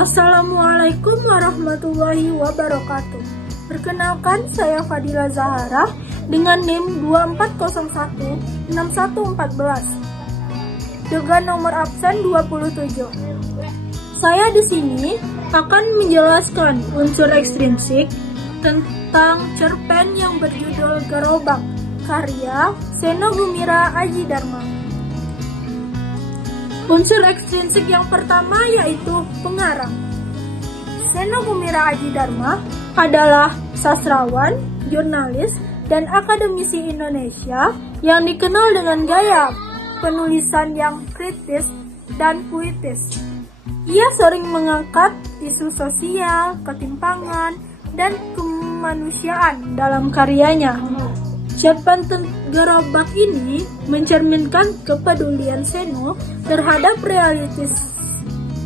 Assalamualaikum warahmatullahi wabarakatuh. Perkenalkan, saya Fadila Zahara dengan NIM 24016114 dengan nomor absen 27. Saya di sini akan menjelaskan unsur ekstrinsik tentang cerpen yang berjudul Gerobak karya Seno Gumira Aji Dharma. Unsur ekstrinsik yang pertama yaitu pengarang. Seno Gumira Aji Dharma adalah sastrawan, jurnalis, dan akademisi Indonesia yang dikenal dengan gaya penulisan yang kritis dan puitis. Ia sering mengangkat isu sosial, ketimpangan, dan kemanusiaan dalam karyanya. Cerpen Gerobak ini mencerminkan kepedulian Seno terhadap realitas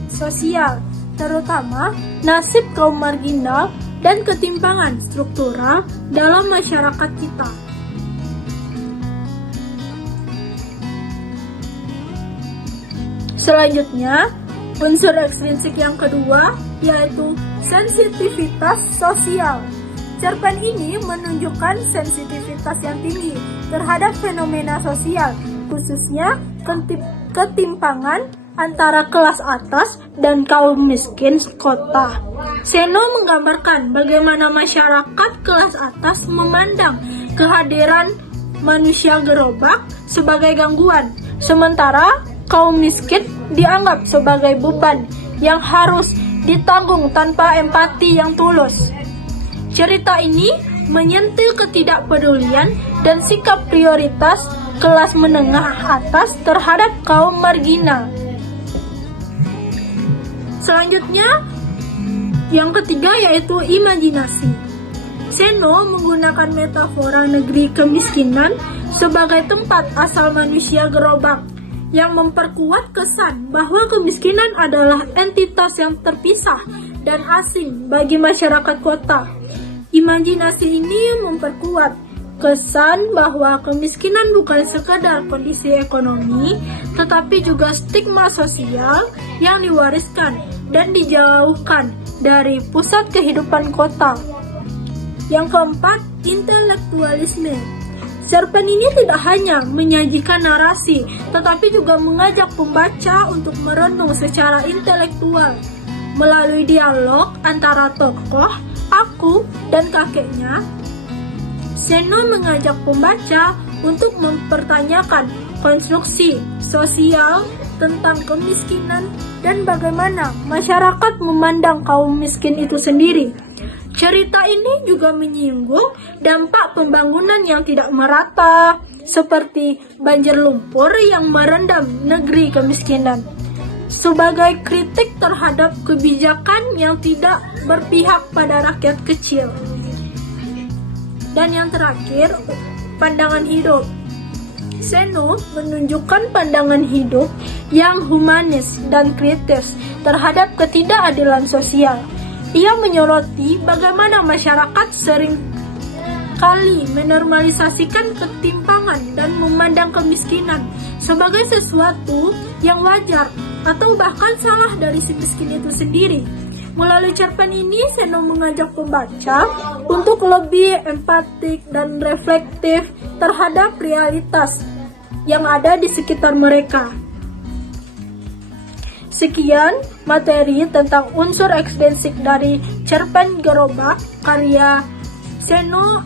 sosial, terutama nasib kaum marginal dan ketimpangan struktural dalam masyarakat kita. Selanjutnya, unsur ekstrinsik yang kedua yaitu sensitivitas sosial. Cerpen ini menunjukkan sensitivitas yang tinggi terhadap fenomena sosial, khususnya ketimpangan antara kelas atas dan kaum miskin kota. Seno menggambarkan bagaimana masyarakat kelas atas memandang kehadiran manusia gerobak sebagai gangguan, sementara kaum miskin dianggap sebagai beban yang harus ditanggung tanpa empati yang tulus. Cerita ini menyentuh ketidakpedulian dan sikap prioritas kelas menengah atas terhadap kaum marginal. Selanjutnya, yang ketiga yaitu imajinasi. Seno menggunakan metafora negeri kemiskinan sebagai tempat asal manusia gerobak yang memperkuat kesan bahwa kemiskinan adalah entitas yang terpisah dan asing bagi masyarakat kota. Imajinasi ini memperkuat kesan bahwa kemiskinan bukan sekadar kondisi ekonomi, tetapi juga stigma sosial yang diwariskan dan dijauhkan dari pusat kehidupan kota. Yang keempat, intelektualisme. Cerpen ini tidak hanya menyajikan narasi, tetapi juga mengajak pembaca untuk merenung secara intelektual. Melalui dialog antara tokoh, aku, dan kakeknya, Seno mengajak pembaca untuk mempertanyakan konstruksi sosial tentang kemiskinan dan bagaimana masyarakat memandang kaum miskin itu sendiri. Cerita ini juga menyinggung dampak pembangunan yang tidak merata, seperti banjir lumpur yang merendam negeri kemiskinan, sebagai kritik terhadap kebijakan yang tidak berpihak pada rakyat kecil. Dan yang terakhir, pandangan hidup. Seno menunjukkan pandangan hidup yang humanis dan kritis terhadap ketidakadilan sosial. Ia menyoroti bagaimana masyarakat sering kali menormalisasikan ketimpangan dan memandang kemiskinan sebagai sesuatu yang wajar atau bahkan salah dari si miskin itu sendiri. Melalui cerpen ini, Seno mengajak pembaca untuk lebih empatik dan reflektif terhadap realitas yang ada di sekitar mereka. Sekian materi tentang unsur ekstrinsik dari cerpen Gerobak karya Seno.